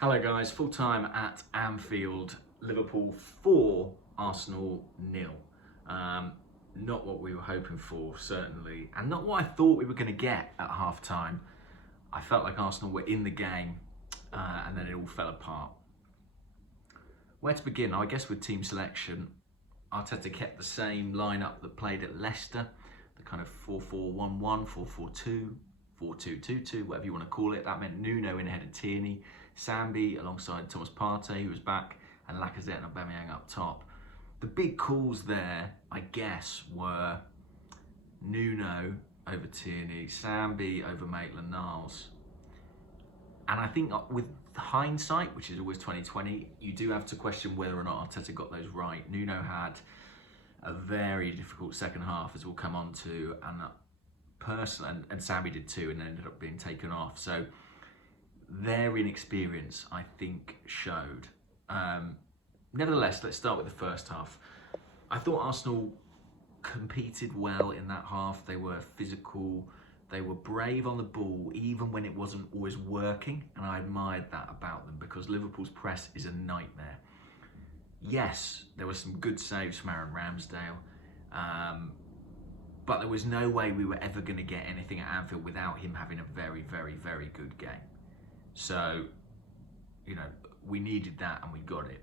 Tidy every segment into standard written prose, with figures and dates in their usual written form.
Hello guys, full time at Anfield, Liverpool 4, Arsenal 0. Not what we were hoping for, certainly, and not what I thought we were going to get at half time. I felt like Arsenal were in the game, and then it all fell apart. Where to begin? I guess with team selection, Arteta kept the same lineup that played at Leicester, the kind of 4-4-1-1, 4-4-2, 4-2-2-2, whatever you want to call it. That meant Nuno in ahead of Tierney, Sambi alongside Thomas Partey, who was back, and Lacazette and Aubameyang up top. The big calls there, I guess, were Nuno over Tierney, Sambi over Maitland-Niles. And I think with hindsight, which is always 2020, you do have to question whether or not Arteta got those right. Nuno had a very difficult second half, as we'll come on to, and Sambi did too, and ended up being taken off. So their inexperience, I think, showed. Nevertheless, let's start with the first half. I thought Arsenal competed well in that half. They were physical, they were brave on the ball, even when it wasn't always working, and I admired that about them because Liverpool's press is a nightmare. Yes, there were some good saves from Aaron Ramsdale, but there was no way we were ever going to get anything at Anfield without him having a very, very, very good game. So, we needed that and we got it.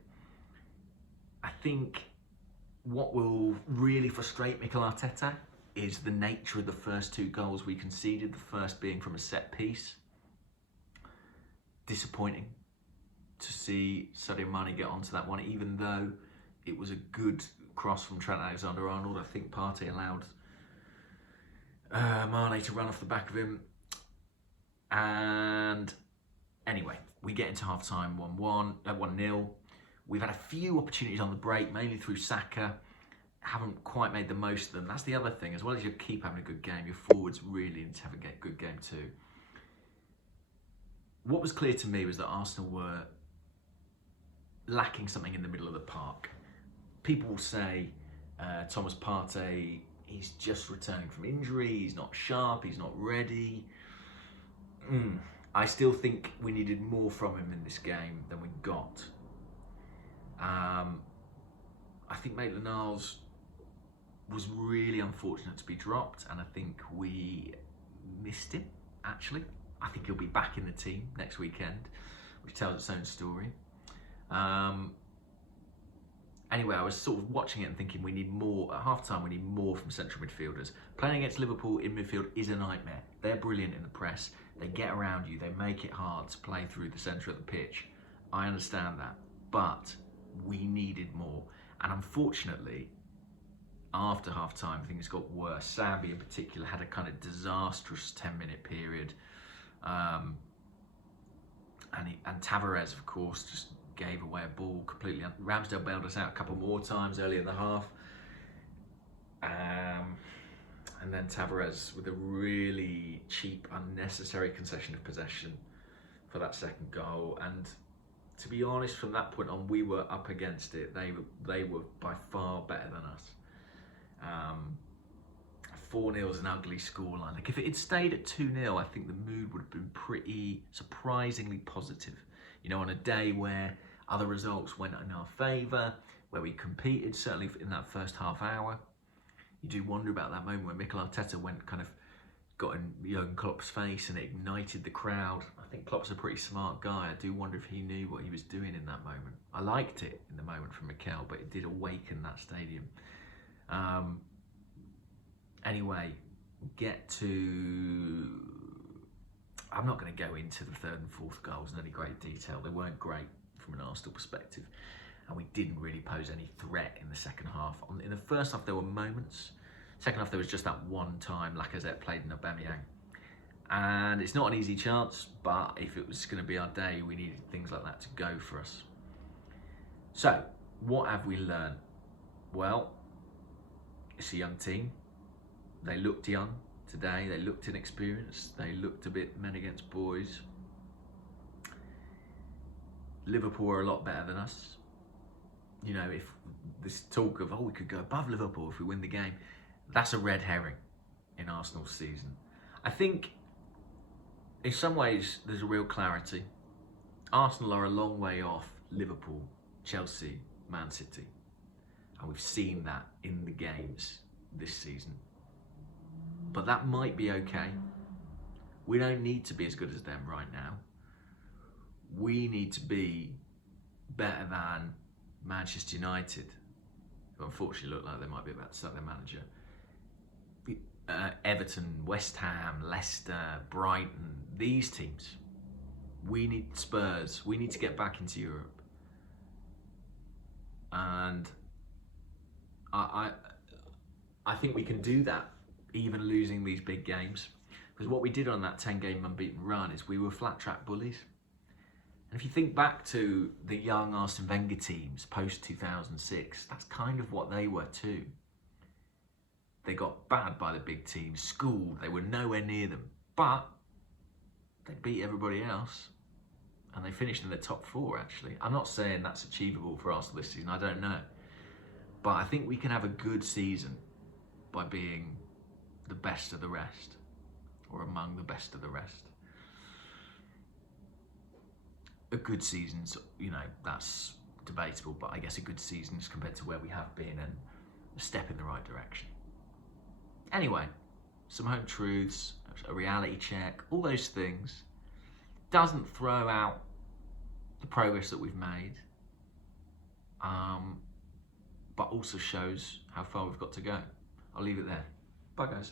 I think what will really frustrate Mikel Arteta is the nature of the first two goals we conceded, the first being from a set piece. Disappointing to see Sadio Mane get onto that one, even though it was a good cross from Trent Alexander-Arnold. I think Partey allowed Mane to run off the back of him. And anyway, we get into half-time 1-0. We've had a few opportunities on the break, mainly through Saka. Haven't quite made the most of them. That's the other thing. As well as you keep having a good game, your forwards really need to have a good game too. What was clear to me was that Arsenal were lacking something in the middle of the park. People will say Thomas Partey, he's just returning from injury, he's not sharp, he's not ready. I still think we needed more from him in this game than we got. I think Maitland-Niles was really unfortunate to be dropped, and I think we missed him, actually. I think he'll be back in the team next weekend, which tells its own story. Anyway, I was sort of watching it and thinking we need more. At half-time, we need more from central midfielders. Playing against Liverpool in midfield is a nightmare. They're brilliant in the press. They get around you. They make it hard to play through the centre of the pitch. I understand that. But we needed more. And unfortunately, after half-time, things got worse. Sambi, in particular, had a kind of disastrous 10-minute period. And Tavares, of course, just gave away a ball completely. Ramsdale bailed us out a couple more times early in the half. And then Tavares with a really cheap, unnecessary concession of possession for that second goal. And to be honest, from that point on, we were up against it. They were by far better than us. 4-0 is an ugly scoreline. Like if it had stayed at 2-0, I think the mood would have been pretty surprisingly positive. On a day where other results went in our favour, where we competed, certainly in that first half hour. You do wonder about that moment when Mikel Arteta got in Jurgen Klopp's face and it ignited the crowd. I think Klopp's a pretty smart guy. I do wonder if he knew what he was doing in that moment. I liked it in the moment from Mikel, but it did awaken that stadium. Anyway, I'm not going to go into the third and fourth goals in any great detail. They weren't great from an Arsenal perspective, and we didn't really pose any threat in the second half. In the first half, there were moments. Second half, there was just that one time Lacazette played in Aubameyang. And it's not an easy chance, but if it was going to be our day, we needed things like that to go for us. So, what have we learned? Well, it's a young team. They looked young today. They looked inexperienced. They looked a bit men against boys. Liverpool are a lot better than us. If this talk of, we could go above Liverpool if we win the game, that's a red herring in Arsenal's season. I think in some ways there's a real clarity. Arsenal are a long way off Liverpool, Chelsea, Man City. And we've seen that in the games this season. But that might be okay. We don't need to be as good as them right now. We need to be better than Manchester United, who unfortunately look like they might be about to sack their manager. Everton, West Ham, Leicester, Brighton, these teams. We need Spurs. We need to get back into Europe. And I think we can do that, even losing these big games. Because what we did on that 10-game unbeaten run is we were flat-track bullies. And if you think back to the young Arsene Wenger teams post-2006, that's kind of what they were too. They got battered by the big teams, schooled, they were nowhere near them. But they beat everybody else. And they finished in the top 4, actually. I'm not saying that's achievable for Arsenal this season, I don't know. But I think we can have a good season by being the best of the rest, or among the best of the rest. A good season's, that's debatable, but I guess a good season is compared to where we have been and a step in the right direction. Anyway, some home truths, a reality check, all those things. Doesn't throw out the progress that we've made, but also shows how far we've got to go. I'll leave it there. Bye, guys.